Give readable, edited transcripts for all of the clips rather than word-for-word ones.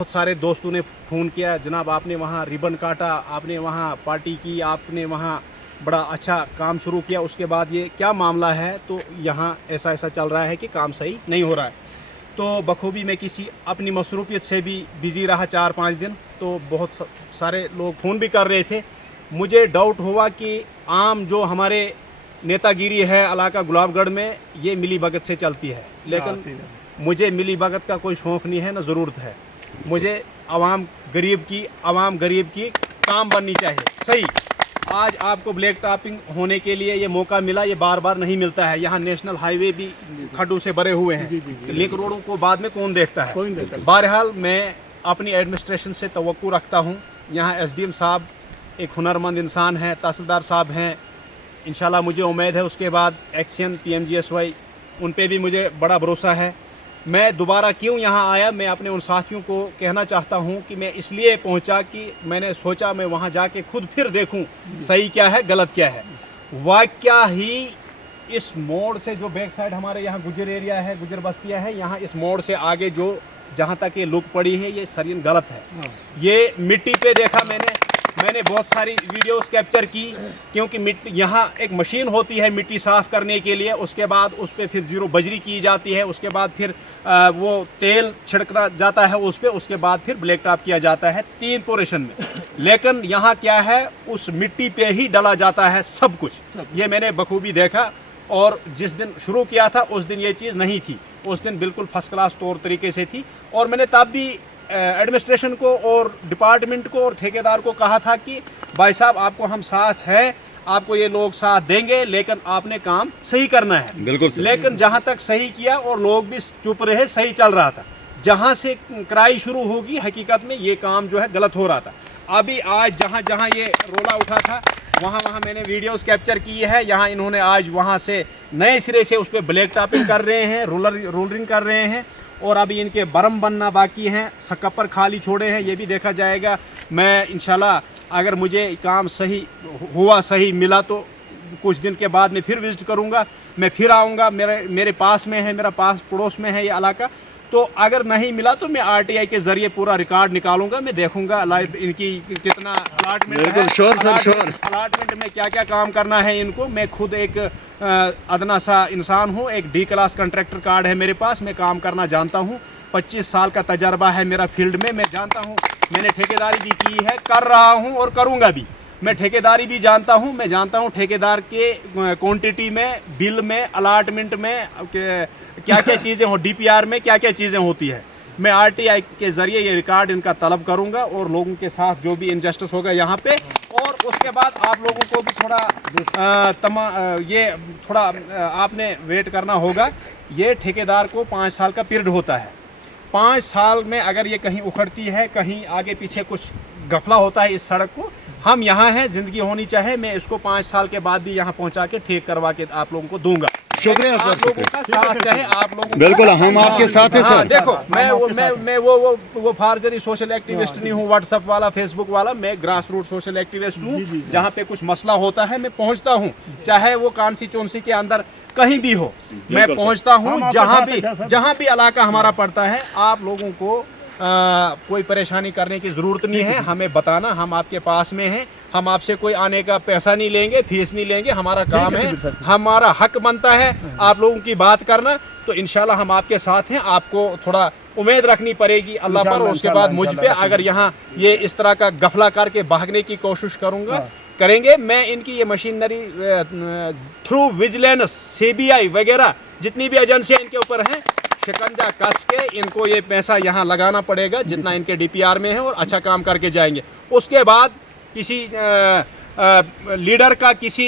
बहुत सारे दोस्तों ने फ़ोन किया, जनाब आपने वहाँ रिबन काटा, आपने वहाँ पार्टी की, आपने वहाँ बड़ा अच्छा काम शुरू किया, उसके बाद ये क्या मामला है? तो यहाँ ऐसा ऐसा चल रहा है कि काम सही नहीं हो रहा है। तो बखूबी मैं किसी अपनी मसरूफियत से भी बिज़ी रहा 4-5 दिन, तो बहुत सारे लोग फ़ोन भी कर रहे थे। मुझे डाउट हुआ कि आम जो हमारे नेतागिरी है इलाका गुलाबगढ़ में, ये मिली भगत से चलती है, लेकिन मुझे मिली भगत का कोई शौक़ नहीं है, ना ज़रूरत है। मुझे आवाम गरीब की काम बननी चाहिए सही। आज आपको ब्लैक टॉपिंग होने के लिए ये मौका मिला, ये बार बार नहीं मिलता है। यहाँ नेशनल हाईवे भी खड्डों से भरे हुए हैं, लेकिन रोडों को बाद में कौन देखता है? बहरहाल मैं अपनी एडमिनिस्ट्रेशन से तवक्कुल रखता हूँ। यहाँ एसडीएम साहब एक हुनरमंद इंसान हैं, तहसीलदार साहब हैं, इंशाल्लाह मुझे उम्मीद है उसके बाद एक्शन पीएमजीएसवाई उन पे भी मुझे बड़ा भरोसा है। मैं दोबारा क्यों यहाँ आया, मैं अपने उन साथियों को कहना चाहता हूँ कि मैं इसलिए पहुँचा कि मैंने सोचा मैं वहाँ जाके खुद फिर देखूँ सही क्या है गलत क्या है। वाकया ही इस मोड़ से जो बैक साइड हमारे यहाँ गुजर एरिया है, गुजर बस्तियाँ है, यहाँ इस मोड़ से आगे जो जहाँ तक ये लुक पड़ी है ये सरियन गलत है। ये मिट्टी पे देखा मैंने बहुत सारी वीडियोस कैप्चर की, क्योंकि मिट्टी यहाँ एक मशीन होती है मिट्टी साफ़ करने के लिए, उसके बाद उस पर फिर ज़ीरो बजरी की जाती है, उसके बाद फिर वो तेल छिड़का जाता है उस पर, उसके बाद फिर ब्लैक टॉप किया जाता है 3 पोर्शन में। लेकिन यहाँ क्या है, उस मिट्टी पे ही डाला जाता है सब कुछ। ये मैंने बखूबी देखा, और जिस दिन शुरू किया था उस दिन ये चीज़ नहीं थी, उस दिन बिल्कुल फर्स्ट क्लास तौर तरीके से थी। और मैंने तब भी एडमिनिस्ट्रेशन को और डिपार्टमेंट को और ठेकेदार को कहा था कि भाई साहब आपको हम साथ हैं, आपको ये लोग साथ देंगे, लेकिन आपने काम सही करना है। बिल्कुल। लेकिन जहां तक सही किया और लोग भी चुप रहे, सही चल रहा था। जहां से कराई शुरू होगी हकीकत में ये काम जो है गलत हो रहा था। अभी आज जहां जहां ये रोला उठा था वहाँ मैंने वीडियोस कैप्चर की है। यहाँ इन्होंने आज वहाँ से नए सिरे से उस पर ब्लैक टॉपिंग कर रहे हैं, रोलरिंग कर रहे हैं, और अभी इनके बरम बनना बाकी हैं, सकपर खाली छोड़े हैं, ये भी देखा जाएगा। मैं इंशाल्लाह अगर मुझे काम सही हुआ, सही मिला, तो कुछ दिन के बाद मैं फिर विजिट करूँगा, मैं फिर आऊँगा। मेरे पास में है, मेरा पास पड़ोस में है ये इलाका। तो अगर नहीं मिला तो मैं आरटीआई के ज़रिए पूरा रिकॉर्ड निकालूंगा, मैं देखूंगा लाइव इनकी कितना अलॉटमेंट है, अलॉटमेंट में क्या क्या काम करना है इनको। मैं खुद एक अदना सा इंसान हूँ, एक डी क्लास कॉन्ट्रैक्टर कार्ड है मेरे पास, मैं काम करना जानता हूँ। 25 साल का तजर्बा है मेरा फील्ड में, मैं जानता हूँ। मैंने ठेकेदारी भी की है, कर रहा हूँ और करूँगा भी। मैं ठेकेदारी भी जानता हूँ, मैं जानता हूँ ठेकेदार के क्वांटिटी में, बिल में, अलॉटमेंट में क्या क्या चीज़ें हो, डीपीआर में क्या क्या चीज़ें होती है। मैं आरटीआई के ज़रिए ये रिकॉर्ड इनका तलब करूँगा, और लोगों के साथ जो भी इनजस्टिस होगा यहाँ पे, और उसके बाद आप लोगों को भी थोड़ा आपने वेट करना होगा। ये ठेकेदार को 5 साल का पीरियड होता है। 5 साल में अगर ये कहीं उखड़ती है, कहीं आगे पीछे कुछ गफला होता है इस सड़क को, हम यहाँ हैं, ज़िंदगी होनी चाहिए, मैं इसको 5 साल के बाद भी यहाँ पहुँचा के ठीक करवा के आप लोगों को दूंगा। शुक्रिया सर, आप लोगों का साथ चाहे, आप लोगों बिल्कुल हम आपके साथ हैं सर। देखो मैं वो फार्जरी सोशल एक्टिविस्ट नहीं हूँ, व्हाट्सएप वाला, फेसबुक वाला। मैं ग्रास रूट सोशल एक्टिविस्ट हूँ। जहाँ पे कुछ मसला होता है मैं पहुँचता हूँ, चाहे वो कॉन्स्टिट्यूएंसी के अंदर कहीं भी हो, मैं पहुँचता हूँ। जहाँ भी इलाका हमारा पड़ता है, आप लोगों को कोई परेशानी करने की ज़रूरत नहीं है, हमें बताना, हम आपके पास में हैं। हम आपसे कोई आने का पैसा नहीं लेंगे, फीस नहीं लेंगे, हमारा काम है, हमारा हक बनता है आप लोगों की बात करना। तो इंशाल्लाह हम आपके साथ हैं। आपको थोड़ा उम्मीद रखनी पड़ेगी अल्लाह पर, और उसके बाद मुझ पे। अगर यहाँ ये इस तरह का गफला करके भागने की कोशिश करेंगे, मैं इनकी ये मशीनरी थ्रू विजिलेंस, सीबीआई वगैरह जितनी भी एजेंसियाँ इनके ऊपर हैं, शिकंजा कस के इनको ये पैसा यहाँ लगाना पड़ेगा जितना इनके डीपीआर में है, और अच्छा काम करके जाएंगे। उसके बाद किसी लीडर का, किसी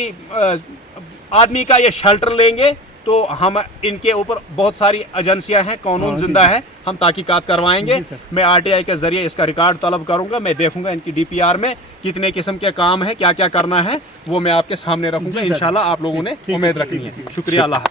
आदमी का ये शेल्टर लेंगे, तो हम इनके ऊपर बहुत सारी एजेंसियां हैं, कानून जिंदा है, हम तहकीकात करवाएंगे। मैं आरटीआई के जरिए इसका रिकॉर्ड तलब करूंगा, मैं देखूंगा इनकी डीपीआर में कितने किस्म के काम है, क्या क्या करना है, वो मैं आपके सामने रखूंगा। इंशाल्लाह आप लोगों ने उम्मीद रखनी है। शुक्रिया, अल्लाह।